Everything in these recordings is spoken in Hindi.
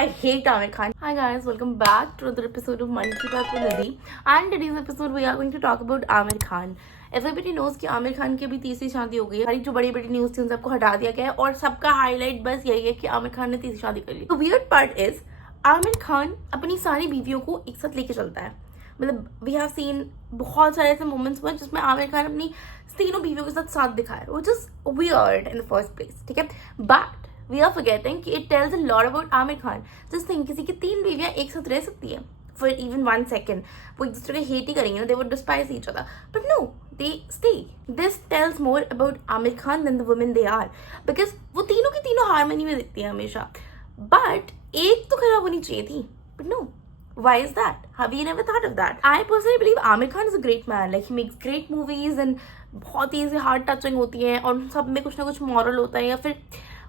I hate Amir Khan. Hi guys, welcome back to another episode of Money की बात with Nadi. And today's episode we are going to talk about Amir Khan. Everybody knows कि आमिर खान की अभी तीसरी शादी हो गई है. सारी जो बड़ी बड़ी न्यूज थी उन सबको हटा दिया गया है और सबका हाईलाइट बस यही है कि आमिर खान ने तीसरी शादी कर ली. The weird part is Aamir Khan अपनी सारी बीवियों को एक साथ लेके चलता है. मतलब वी हैव सीन बहुत सारे ऐसे मोमेंट्स हुए जिसमें आमिर खान अपनी तीनों बीवियों के साथ दिखाया, which is weird in the first place. ठीक है, but we are forgetting कि it tells a lot about Aamir Khan. Just think, किसी की 3 बीवियां एक साथ रह सकती है for even 1 second. वो एक दूसरे को hate ही करेंगे ना, they would despise each other. But no, they stay. This tells more about Aamir Khan than the women they are. Because वो तीनों की तीनों harmony में दिखती है हमेशा. But एक तो खराब होनी चाहिए थी. But no. Why is that? Have you never thought of that? I personally believe Amir Khan is a great man. Like he makes great movies and बहुत ही हार्ट टचिंग होती हैं और सब में कुछ ना कुछ मॉरल होता है या फिर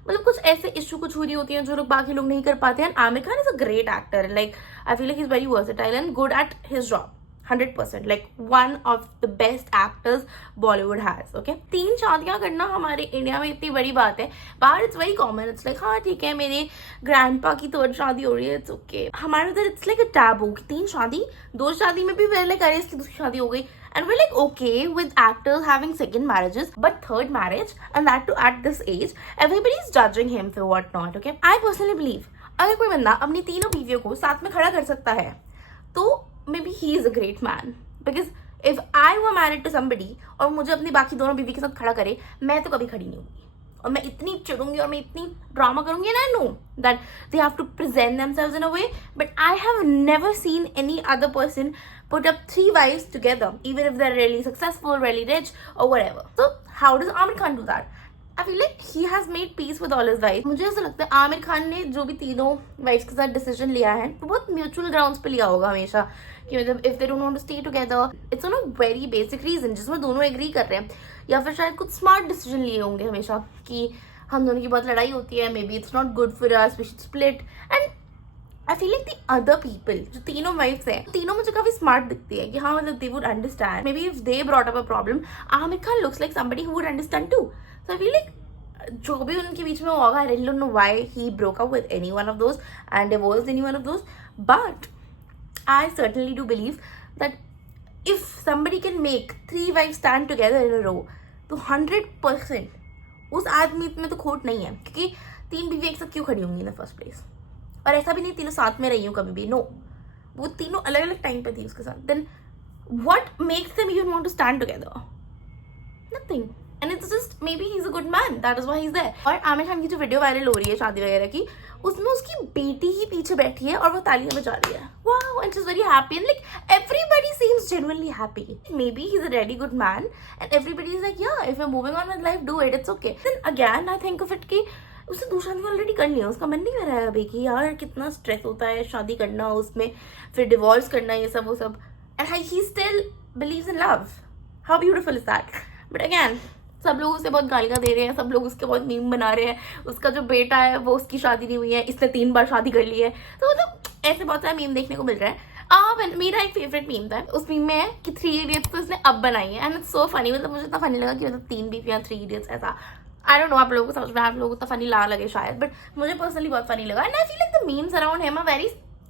मतलब कुछ ऐसे इशू कुछ हो रही होती हैं जो लोग बाकी लोग नहीं कर पाते हैं. Aamir Khan is a great actor. Like I feel like he is very versatile and good at his job. 100%. Like one of the best actors Bollywood has. Okay, 3 शादियां करना हमारे इंडिया में इतनी बड़ी बात है. बाहर it's very common. It's like हाँ ठीक है, मेरे ग्रैंडपा की 3rd शादी हो रही है, इट्स ओके. हमारे उधर इट्स लाइक अ टैबू कि 3 शादी, 2 शादी में भी वेर लाइक अरे इसकी दूसरी शादी हो गई. And we're like okay with actors having 2nd marriages, but 3rd marriage, and that too at this age, everybody's judging him for what not. Okay, I personally believe अगर कोई बंदा अपनी तीनों बीवियों को साथ में खड़ा कर सकता है तो maybe he is a great man. Because if I were married to somebody और मुझे अपनी बाकी दोनों बीवी के साथ खड़ा करे, मैं तो कभी खड़ी नहीं होगी और मैं इतनी चिढ़ूंगी और मैं इतनी ड्रामा करूंगी. and I know that they have to present themselves in a way, but I have never seen any other person put up 3 wives together, even if they're really successful, really rich or whatever. So how does Amir Khan do that? I feel like he has made peace with all his wives. मुझे ऐसा लगता है आमिर खान ने जो भी तीनों वाइफ्स के साथ डिसीजन लिया है वो बहुत म्यूचुअल ग्राउंड्स पे लिया होगा हमेशा कि मतलब if they don't want to stay together it's on a very basic reason जिसमें दोनों एग्री कर रहे हैं या फिर शायद कुछ स्मार्ट डिसीजन लिए होंगे हमेशा कि हम दोनों की बहुत लड़ाई होती है, maybe it's not good for us, we should split. And I feel like the other people जो तीनों वाइफ्स हैं तीनों मुझे काफी स्मार्ट दिखती है कि हाँ मतलब they would understand. Maybe if they brought up a problem Aamir Khan looks like somebody who would understand too. So I feel like जो भी उनके बीच में होगा, I really don't know why he broke up with any one of those and divorced any one of those. But I certainly do believe that if somebody can make 3 wives stand together in a row तो 100% उस आदमी में तो खोट नहीं है क्योंकि 3 बीवी एक साथ क्यों खड़ी होंगी इन द फर्स्ट प्लेस. और ऐसा भी नहीं तीनों साथ में रही हूँ कभी भी. नो, वो तीनों अलग अलग टाइम पे थी उसके साथ. Then what makes them even want to stand together? Nothing. And it's just maybe he is a good man, that is why he is there. और आमिर खान की जो वीडियो वायरल हो रही है शादी वगैरह की उसमें उसकी बेटी ही पीछे बैठी है और वो तालियां बजा रही है. Wow, and she is very happy and like everybody seems genuinely happy. Maybe he's a really good man and everybody is like yeah, if you're moving on with life do it, it's okay. Then again I think of it कि उसने 2 शादी ऑलरेडी कर लिया, उसका मन नहीं कर रहा है अभी कि यार कितना स्ट्रेस होता है शादी करना, उसमें फिर डिवोर्स करना, ये सब वो सब. and he still believes in love. How beautiful is that? But again सब लोग उसे बहुत गालियाँ दे रहे हैं, सब लोग उसके बहुत मीम बना रहे हैं. उसका जो बेटा है वो उसकी शादी नहीं हुई है, इसने 3 बार शादी कर ली है. तो मतलब ऐसे बहुत सारे मीम देखने को मिल रहा है. मेरा एक फेवरेट मीम था, उस मीम में है कि 3 इडियट्स तो इसने अब बनाई है एंड इट्स सो फनी. मतलब मुझे इतना फनी लगा कि मतलब 3 बीवियां 3 इडियट्स ऐसा. आई डोंट नो आप लोगों को समझ में, आप लोगों को इतना फनी ना लगे शायद, बट मुझे पर्सनली बहुत फनी लगा. And I feel like the memes around him are very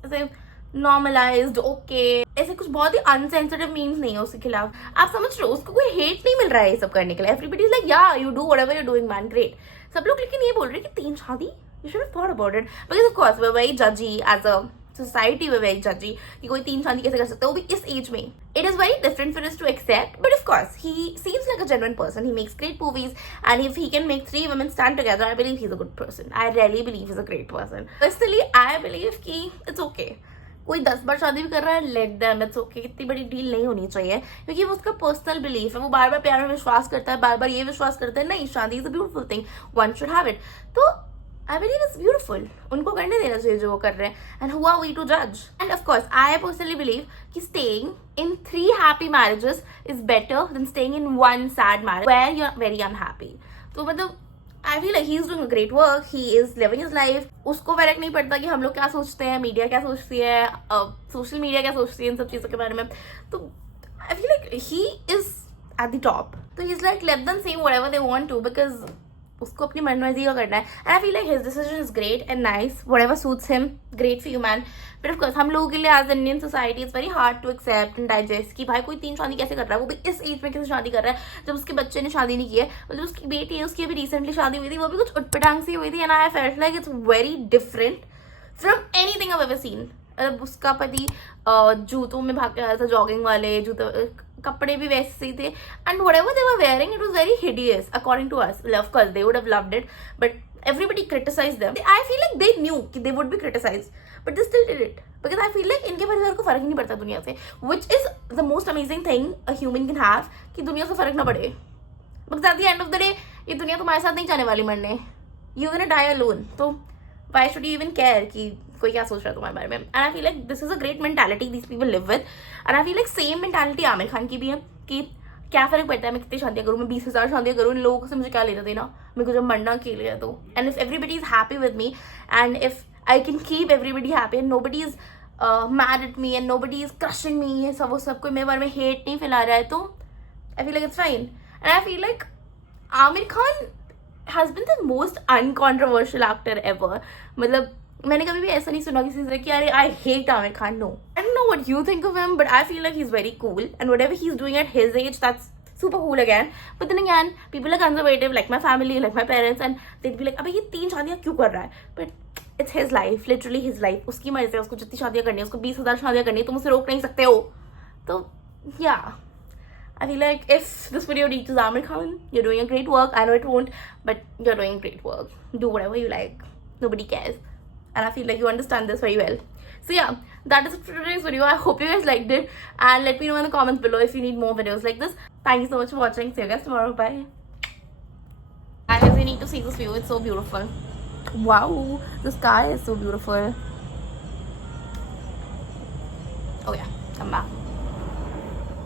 ऐसे नॉर्मलाइज्ड. ओके, ऐसे कुछ बहुत ही अनसेंसिटिव मीम्स नहीं है उसके खिलाफ. आप समझ रहे हो, उसको कोई हेट नहीं मिल रहा है ये सब करने के लिए. एवरीबडी इज लाइक या you do whatever you doing man, great. सब लोग लेकिन ये बोल रहे हैं कि 3 शादी, you should have thought about it. Because of course we are very जजी एज अ सोसाइटी में, वेरी जजी कि कोई 3 शादी कैसे कर सकता है वो भी इस एज में. It is very different for us to accept, but of course he seems like a genuine person. He makes great movies and if he can make 3 women stand together, I believe he's a good person. I really believe he's a great person. Personally, I believe कि it's okay. कोई 10 बार शादी भी कर रहा है, लेट देम, इट्स ओके. इतनी बड़ी डील नहीं होनी चाहिए क्योंकि वो उसका पर्सनल बिलीफ है. वो बार बार प्यार में विश्वास करता है, बार बार ये विश्वास करता है नहीं शादी is a beautiful thing, one should have it. तो आई बिलीव इट्स ब्यूटीफुल, उनको करने देना चाहिए जो वो कर रहे हैं. And who are we to जज? And of course I personally believe कि staying in 3 happy marriages is better than staying in 1 sad marriage where you are very unhappy. तो मतलब I feel like he's doing a great work. He is living his life. उसको फर्क नहीं पड़ता कि हम लोग क्या सोचते हैं, मीडिया क्या सोचती है, सोशल मीडिया क्या सोचती है इन सब चीज़ों के बारे में. तो I feel like he is at the top. So he's like let them say whatever they want to because उसको अपनी मनमर्जी का करना है. And I feel like his decision is great and nice, whatever suits him, great for you man. But of course हम लोगों के लिए as Indian society is very hard to accept and digest कि भाई कोई 3 शादी कैसे कर रहा है, वो भी इस एज में कैसे शादी कर रहा है जब उसके बच्चे ने शादी नहीं की है. और जब उसकी बेटी है उसकी अभी रिसेंटली शादी हुई थी, वो भी कुछ उटपटांग सी हुई थी. And I felt like it's very different from anything I ever seen. मतलब उसका पति जूतों में भाग के आया था, जॉगिंग वाले जूते, कपड़े भी वैसे ही थे. And whatever they were wearing it was very hideous according to us. Of course they would have loved it, but everybody criticized them. I feel like they knew कि they would be criticized, but they still did it because I feel like इनके परिवार को फर्क नहीं पड़ता दुनिया से, which is the most amazing thing a human can have, कि दुनिया से फर्क ना पड़े. Because at the end of the day ये दुनिया तुम्हारे साथ नहीं जाने वाली मरने. You're gonna die alone. तो why should you even care कि कोई क्या सोच रहा है तुम्हारे बारे में. And I feel like this is a great mentality these people live with. And I feel like same mentality Aamir Khan की भी है कि क्या फर्क पड़ता है मैं कितनी शादियां करूँ, मैं 20,000 शादियां करूँ, इन लोगों से मुझे क्या लेना देना, मेरे को जब मरना अकेले है तो. And if everybody is happy with me and if I can keep everybody happy and nobody is mad at me and nobody is crushing me, ये सब वो सब कोई मेरे बारे में हेट नहीं फैला रहा है, तो I feel like it's fine. And I feel like Aamir Khan has been the most uncontroversial actor ever. मतलब मैंने कभी भी ऐसा नहीं सुना किसी से कि अरे I hate Aamir Khan. No, I don't know what you think of him, but I feel like he is very cool and whatever he is doing at his age that's super cool again. But then again, people are conservative like my family, like my parents, and they'd be like अबे ये 3 शादियां क्यों कर रहा है. But it's his life, literally his life. उसकी मर्जी है, उसको जितनी शादियां करनी है, उसको 20,000 शादियां करनी है, तुम उसे रोक नहीं सकते हो. तो yeah, I feel like if this video reaches Amir Khan, you're doing a great work. I know it won't, but you're doing great work. Do whatever you like. Nobody cares. And I feel like you understand this very well. So yeah, that is it for today's video. I hope you guys liked it, and let me know in the comments below if you need more videos like this. Thank you so much for watching. See you guys tomorrow. Bye. Guys, you need to see this view. It's so beautiful. Wow, the sky is so beautiful. Oh yeah, come back.